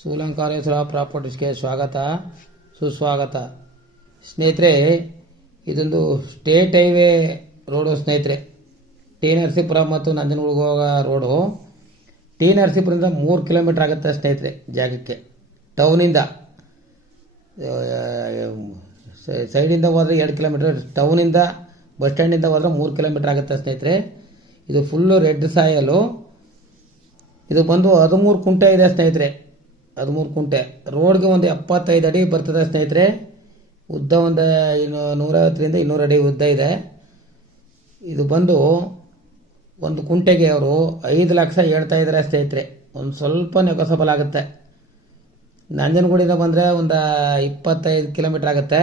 ಸೂಲಂಕಾರೇಶ್ವರ ಪ್ರಾಪರ್ಟೀಸ್ಗೆ ಸ್ವಾಗತ, ಸುಸ್ವಾಗತ. ಸ್ನೇಹಿತರೆ, ಇದೊಂದು ಸ್ಟೇಟ್ ಹೈವೇ ರೋಡು ಸ್ನೇಹಿತರೆ. ಟಿ ನರಸೀಪುರ ಮತ್ತು ನಂಜನಗೂಡಿಗೆ ಹೋಗೋ ರೋಡು. ಟಿ ನರಸೀಪುರದಿಂದ ಮೂರು ಕಿಲೋಮೀಟ್ರ್ ಆಗುತ್ತೆ ಸ್ನೇಹಿತರೆ ಜಾಗಕ್ಕೆ. ಟೌನಿಂದ. ಸೈಡಿಂದ ಹೋದರೆ ಎರಡು ಕಿಲೋಮೀಟ್ರ್, ಟೌನಿಂದ ಬಸ್ ಸ್ಟ್ಯಾಂಡಿಂದ ಹೋದರೆ ಮೂರು ಕಿಲೋಮೀಟ್ರ್ ಆಗುತ್ತೆ ಸ್ನೇಹಿತರೆ. ಇದು ಫುಲ್ಲು ರೆಡ್ ಸಾಯಲು ಇದು ಬಂದು ಹದಿಮೂರು ಕುಂಟೆ ಇದೆ ಸ್ನೇಹಿತರೆ. ಹದಿಮೂರು ಕುಂಟೆ. ರೋಡ್ಗೆ ಒಂದು ಎಪ್ಪತ್ತೈದು ಅಡಿ ಬರ್ತದೆ ಸ್ನೇಹಿತರೆ. ಉದ್ದ ಒಂದು ಇನ್ನು ನೂರೈವತ್ತರಿಂದ ಇನ್ನೂರು ಅಡಿ ಉದ್ದ ಇದೆ. ಇದು ಬಂದು ಒಂದು ಕುಂಟೆಗೆ ಅವರು ಐದು ಲಕ್ಷ ಹೇಳ್ತಾ ಇದ್ದಾರೆ ಸ್ನೇಹಿತರೆ. ಒಂದು ಸ್ವಲ್ಪ ನೆಗೋಸಬಲ್ ಆಗುತ್ತೆ. ನಂಜನಗೂಡಿಂದ ಬಂದರೆ ಒಂದು ಇಪ್ಪತ್ತೈದು ಕಿಲೋಮೀಟ್ರ್ ಆಗುತ್ತೆ.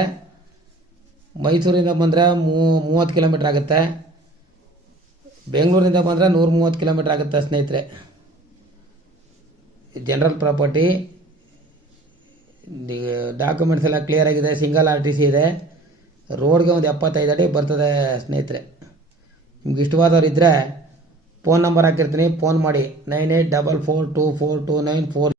ಮೈಸೂರಿಂದ ಬಂದರೆ ಮೂವತ್ತು ಕಿಲೋಮೀಟ್ರ್ ಆಗುತ್ತೆ. ಬೆಂಗಳೂರಿಂದ ಬಂದರೆ ನೂರ ಮೂವತ್ತು ಕಿಲೋಮೀಟ್ರ್ ಆಗುತ್ತೆ ಸ್ನೇಹಿತರೆ. ಜನರಲ್ ಪ್ರಾಪರ್ಟಿ ಡಾಕ್ಯುಮೆಂಟ್ಸ್ ಎಲ್ಲ ಕ್ಲಿಯರ್ ಆಗಿದೆ ಸಿಂಗಲ್ ಆರ್ ಟಿ ಸಿ ಇದೆ. ರೋಡ್ಗೆ ಒಂದು ಎಪ್ಪತ್ತೈದು ಅಡಿ ಬರ್ತದೆ ಸ್ನೇಹಿತರೆ. ನಿಮ್ಗೆ ಇಷ್ಟವಾದವ್ರು ಇದ್ದರೆ ಫೋನ್ ನಂಬರ್ ಹಾಕಿರ್ತೀನಿ. ಫೋನ್ ಮಾಡಿ. Nine eight double four two four two nine four